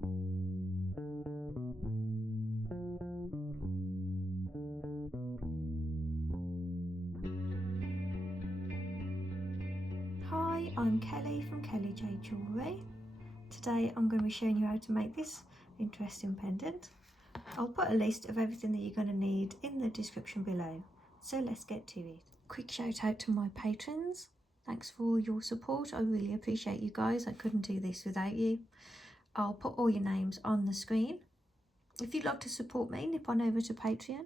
Hi, I'm Kelly from Jones Jewellery. Today I'm going to be showing you how to make this interesting pendant. I'll put a list of everything that you're going to need in the description below. So let's get to it. Quick shout out to my patrons. Thanks for all your support. I really appreciate you guys. I couldn't do this without you. I'll put all your names on the screen. If you'd like to support me, nip on over to Patreon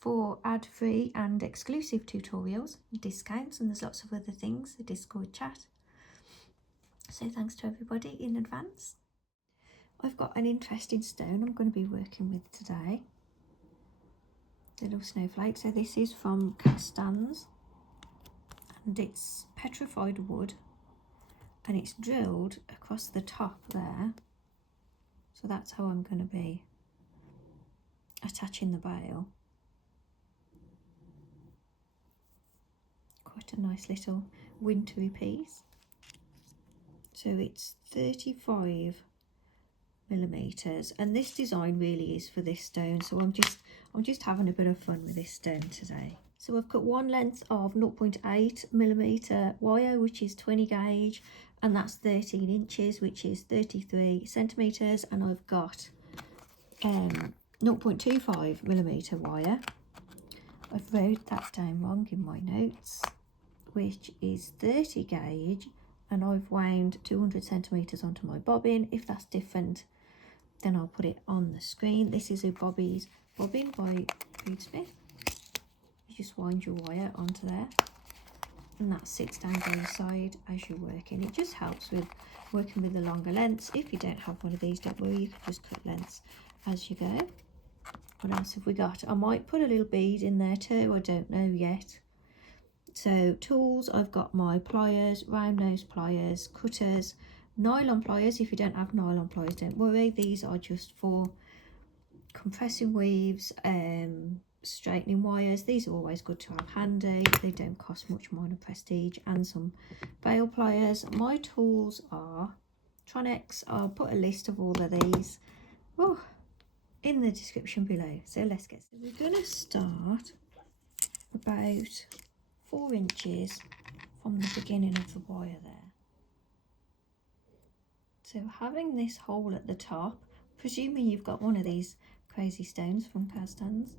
for ad-free and exclusive tutorials, discounts, and there's lots of other things, the Discord chat. So thanks to everybody in advance. I've got an interesting stone I'm going to be working with today. Little snowflake. So this is from Castans and it's petrified wood and it's drilled across the top there. So that's how I'm going to be attaching the bail. Quite a nice little wintry piece. So it's 35 millimeters, and this design really is for this stone, so I'm just having a bit of fun with this stone today. So I've cut one length of 0.8 millimeter wire, which is 20 gauge, and that's 13 inches, which is 33 centimeters, and I've got 0.25 millimeter wire. I've wrote that down wrong in my notes, which is 30 gauge, and I've wound 200 centimeters onto my bobbin. If that's different, then I'll put it on the screen. This is a Bobeeze bobbin by Beadsmith. You just wind your wire onto there, and that sits down both sides as you're working. It just helps with working with the longer lengths. If you don't have one of these, don't worry, you can just cut lengths as you go. What else have we got? I might put a little bead in there too, I don't know yet. So tools, I've got my pliers, round nose pliers, cutters, nylon pliers. If you don't have nylon pliers, don't worry, these are just for compressing weaves, straightening wires. These are always good to have handy, they don't cost much, minor prestige. And some bail pliers. My tools are Tronex. I'll put a list of all of these in the description below. So let's get started. We're going to start about 4 inches from the beginning of the wire there. So having this hole at the top, presuming you've got one of these crazy stones from Castans,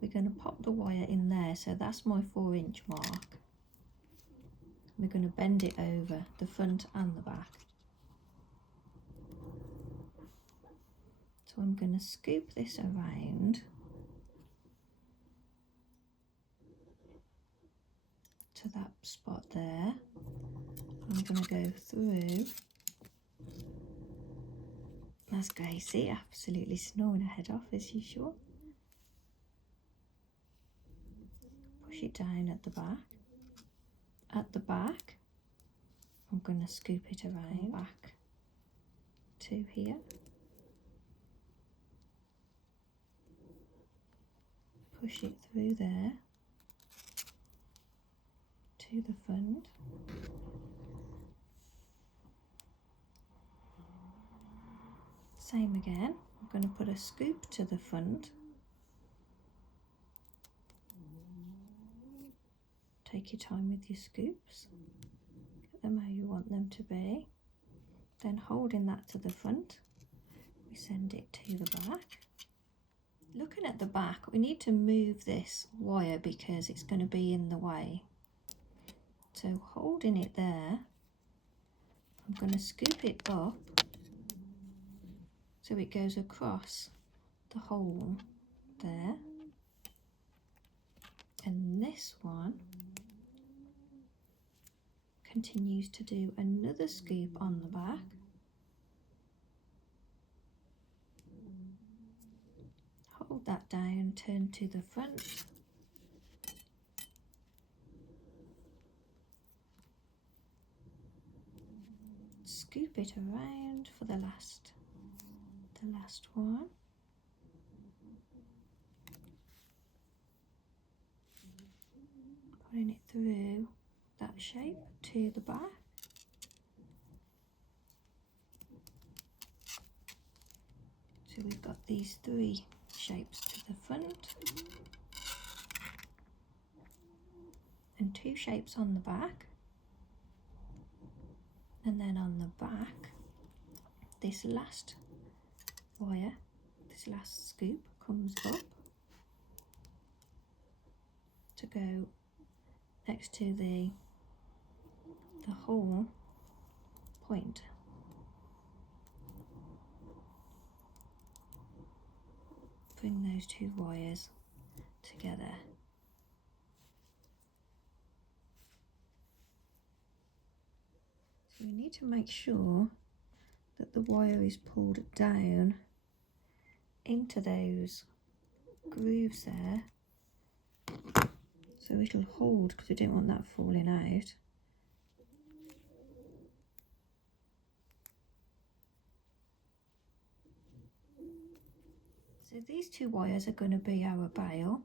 we're going to pop the wire in there. So that's my 4-inch mark. We're going to bend it over the front and the back. So I'm going to scoop this around to that spot there. I'm going to go through. That's Gracie absolutely snoring her head off as usual. Push it down at the back. At the back, I'm going to scoop it around back to here. Push it through there to the front. Same again, I'm going to put a scoop to the front. Take your time with your scoops, get them how you want them to be. Then holding that to the front, we send it to the back. Looking at the back, we need to move this wire because it's going to be in the way. So holding it there, I'm going to scoop it up so it goes across the hole there. And this one continues to do another scoop on the back. Hold that down, turn to the front. Scoop it around for the last one. Putting it through that shape to the back. So we've got these 3 shapes to the front and 2 shapes on the back, and then on the back this last wire, this last scoop comes up to go next to the whole point. Bring those 2 wires together. So we need to make sure that the wire is pulled down into those grooves there, so it'll hold, because we don't want that falling out. So these 2 wires are going to be our bail.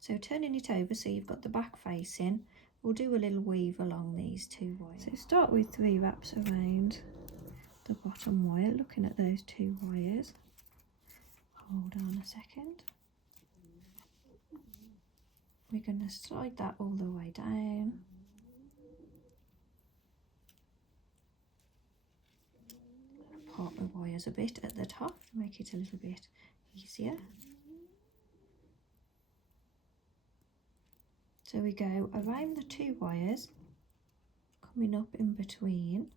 So turning it over so you've got the back facing, we'll do a little weave along these 2 wires. So start with 3 wraps around the bottom wire, looking at those 2 wires. Hold on a second. We're going to slide that all the way down. Part the wires a bit at the top to make it a little bit easier. So we go around the 2 wires, coming up in between.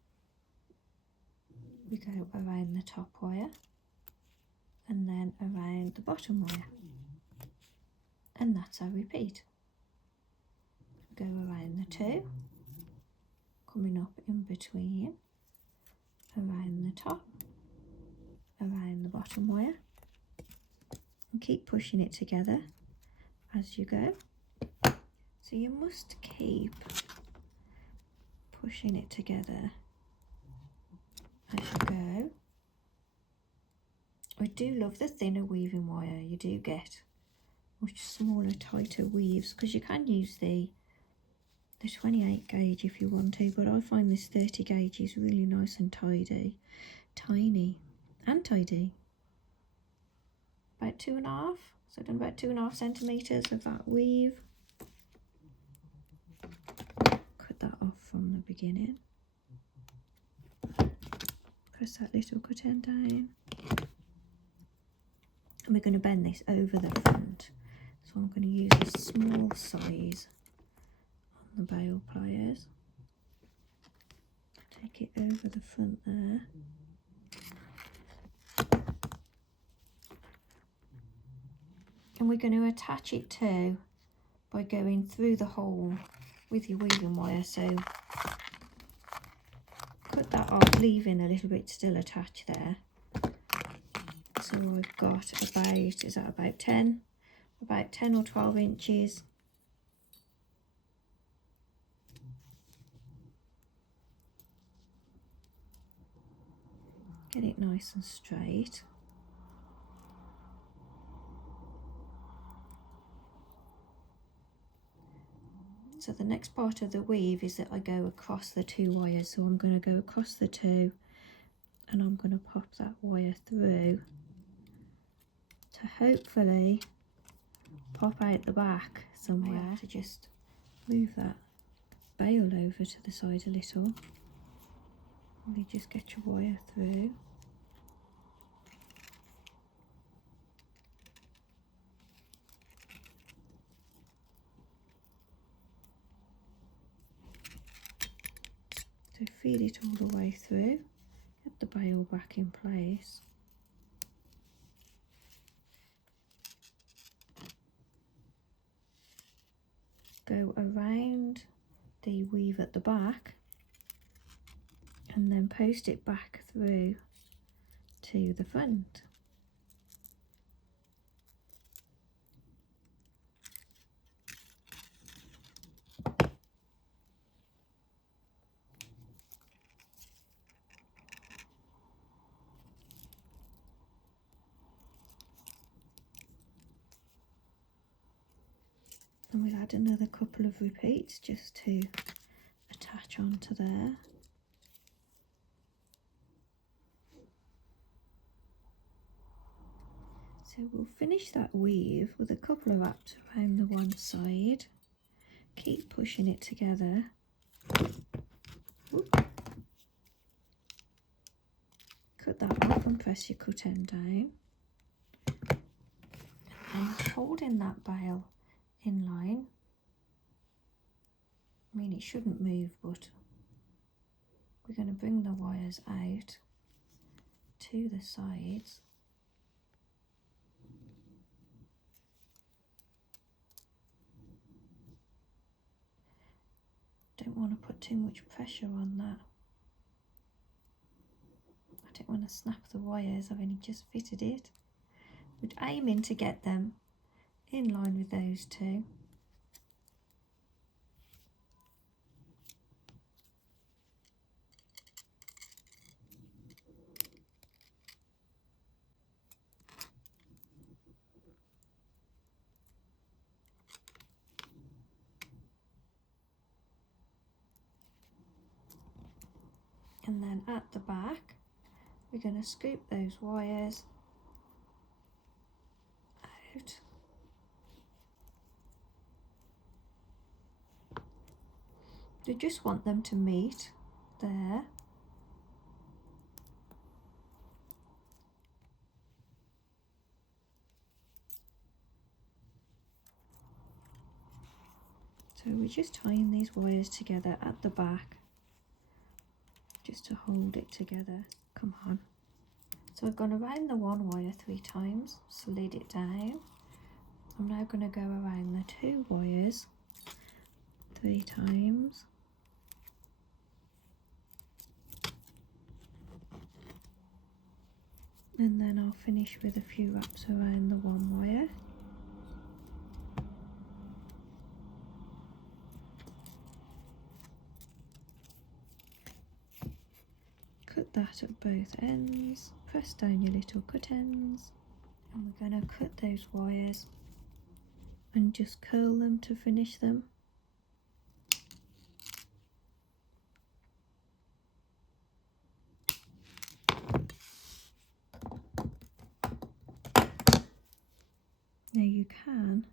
We go around the top wire and then around the bottom wire, and that's our repeat. Go around the 2, coming up in between, around the top, around the bottom wire, and keep pushing it together as you go. So you must keep pushing it together as you go. I do love the thinner weaving wire. You do get much smaller, tighter weaves, because you can use the 28 gauge if you want to, but I find this 30 gauge is really nice and tidy, tiny and tidy. About 2.5, so I've done about 2.5 centimetres of that weave. Cut that off from the beginning. Press that little cut end down. And we're going to bend this over the front. So I'm going to use a small size on the bail pliers. Take it over the front there. And we're going to attach it too by going through the hole with your weaving wire. So cut that off, leaving a little bit still attached there. So I've got about, is that about 10? About 10 or 12 inches. Get it nice and straight. So the next part of the weave is that I go across the 2 wires. So I'm going to go across the 2 and I'm going to pop that wire through to hopefully pop out the back somewhere. To just move that bail over to the side a little. You just get your wire through. So feed it all the way through, get the bail back in place. Go around the weave at the back and then post it back through to the front. And we'll add another couple of repeats just to attach onto there. So we'll finish that weave with a couple of wraps around the one side. Keep pushing it together. Whoop. Cut that off and press your cut end down. And holding that bail in line. I mean, it shouldn't move, but we're going to bring the wires out to the sides. Don't want to put too much pressure on that. I don't want to snap the wires, I've only just fitted it. We're aiming to get them in line with those two. And then at the back, we're going to scoop those wires out. We just want them to meet there. So we're just tying these wires together at the back, just to hold it together. Come on. So I've gone around the one wire 3 times, slid it down. I'm now going to go around the 2 wires 3 times. And then I'll finish with a few wraps around the 1 wire. Cut that at both ends, press down your little cut ends, and we're going to cut those wires and just curl them to finish them. Now you can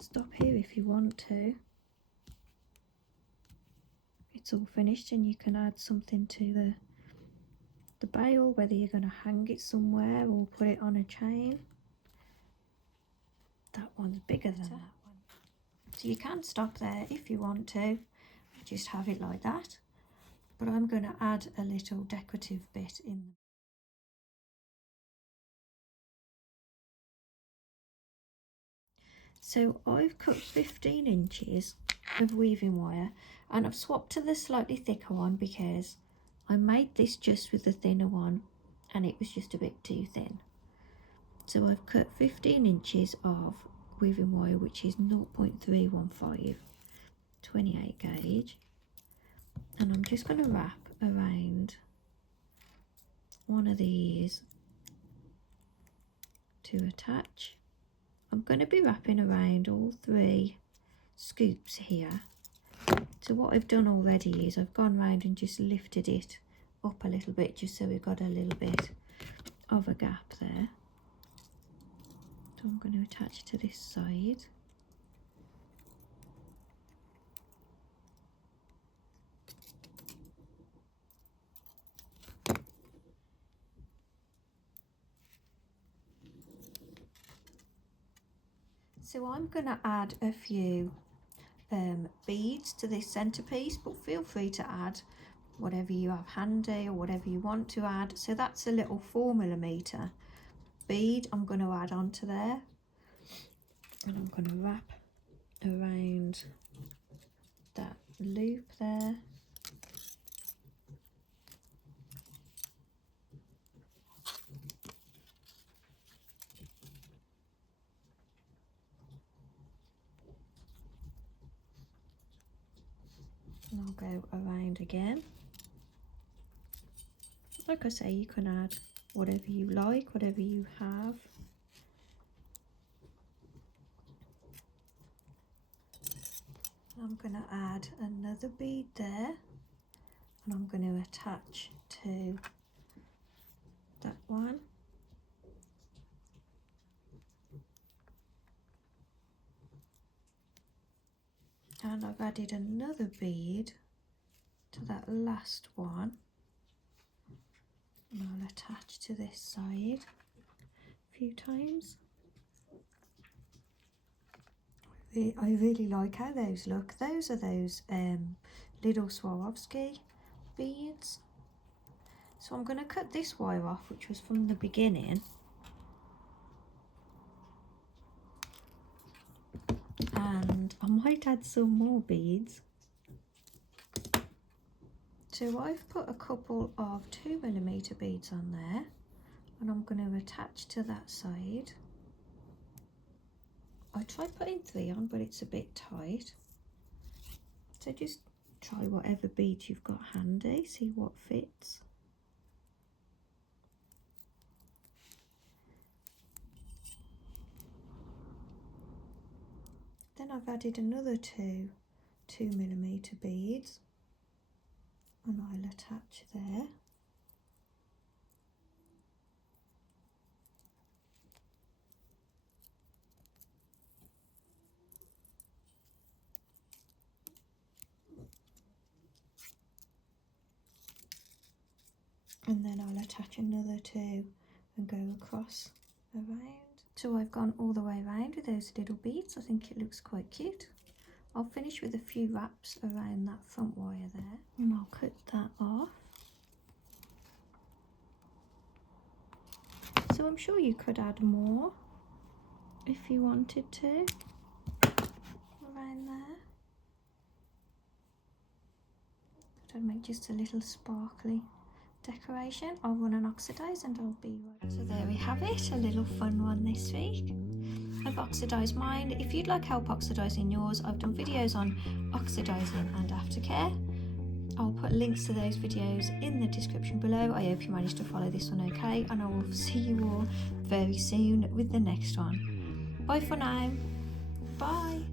stop here if you want to. It's all finished and you can add something to the bail, whether you're going to hang it somewhere or put it on a chain. That one's bigger than that one. So you can stop there if you want to, just have it like that. But I'm going to add a little decorative bit in. So I've cut 15 inches of weaving wire and I've swapped to the slightly thicker one because I made this just with the thinner one and it was just a bit too thin. So I've cut 15 inches of weaving wire, which is 0.315, 28 gauge, and I'm just going to wrap around one of these to attach. I'm going to be wrapping around all 3 scoops here. So what I've done already is I've gone round and just lifted it up a little bit, just so we've got a little bit of a gap there. So I'm going to attach to this side. So I'm going to add a few beads to this centerpiece, but feel free to add whatever you have handy or whatever you want to add. So that's a little 4mm bead I'm going to add onto there, and I'm going to wrap around that loop there. And I'll go around again. Like I say, you can add whatever you like, whatever you have. I'm going to add another bead there, and I'm going to attach to that one. I've added another bead to that last one, and I'll attach to this side a few times. I really like how those look. Those are those little Swarovski beads. So I'm going to cut this wire off, which was from the beginning, and I might add some more beads. So I've put a couple of 2mm beads on there, and I'm going to attach to that side. I tried putting 3 on, but it's a bit tight. So just try whatever beads you've got handy, see what fits. Then I've added another 2mm beads, and I'll attach there. And then I'll attach another 2 and go across around. So I've gone all the way around with those little beads. I think it looks quite cute. I'll finish with a few wraps around that front wire there, and I'll cut that off. So I'm sure you could add more if you wanted to around there. I'll make just a little sparkly decoration. I'll run and oxidise and I'll be right. So there we have it, a little fun one this week. I've oxidised mine. If you'd like help oxidising yours, I've done videos on oxidising and aftercare. I'll put links to those videos in the description below. I hope you managed to follow this one okay, and I will see you all very soon with the next one. Bye for now. Bye.